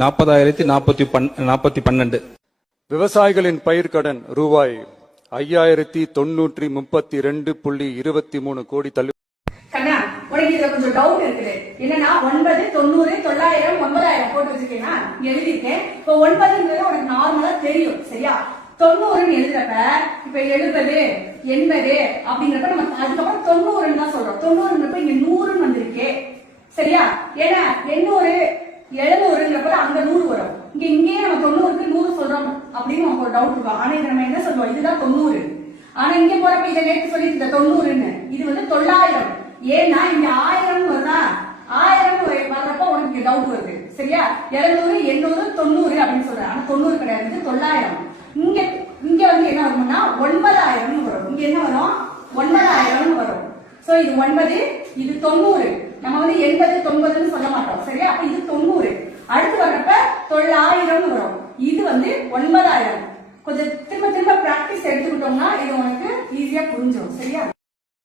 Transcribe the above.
40,412. விவசாயிகளின் பயிர்க்கடன் ரூபாய் 5,932.23 கோடி தள்ளுபடி. கண்ணா, உனக்கு இதுல கொஞ்சம் டவுட் இருக்குது. என்னன்னா 9, 90, 900, 9,000 போட்டு வச்சிருக்கேன்னா எழுதிருக்கேன். இப்போ 9ங்கிறது உனக்கு நார்மலா தெரியும், சரியா? 90 எழுதுறப்ப இப்ப 70, 80 அப்படிங்கிறப்ப நம்ம அதுக்கப்புறம் 90 தான் சொல்றோம். 90ங்கிறப்ப இங்க 100 வந்திருக்கு, சரியா? ஏன்னா 800, 700ங்கிறப்ப அங்க 100 வரும். இங்கேயே நம்ம 90க்கு 100 சொல்றோம் அப்படின்னு நமக்கு ஒரு டவுட் இருக்கும். ஆனா இதை நம்ம என்ன சொல்லுவோம், இதுதான் 90. ஆனா இங்க போறப்ப இதை நேற்று சொல்லிட்டு இந்த 90ன்னு இது வந்து 900. ஏன்னா இங்க 1000 வருதா, 1000 வர்றப்ப உனக்கு டவுட் வருது, சரியா? 700, 800, 90 அப்படின்னு சொல்ற. ஆனா 90 கிடையாது, இது 900. இங்க வந்து என்ன வரும்னா 9,000 வரும். இங்க என்ன வரும், 9,000 வரும். சோ இது 9, இது 90. நம்ம வந்து 80, 90ன்னு சொல்ல மாட்டோம், சரியா? அப்ப இது 90. அடுத்து வர்றப்ப 900 வரும். இது வந்து 9,000. கொஞ்சம் திரும்ப திரும்ப பிராக்டிஸ் எடுத்துக்கிட்டோம்னா இது உனக்கு ஈஸியா புரிஞ்சிடும், சரியா?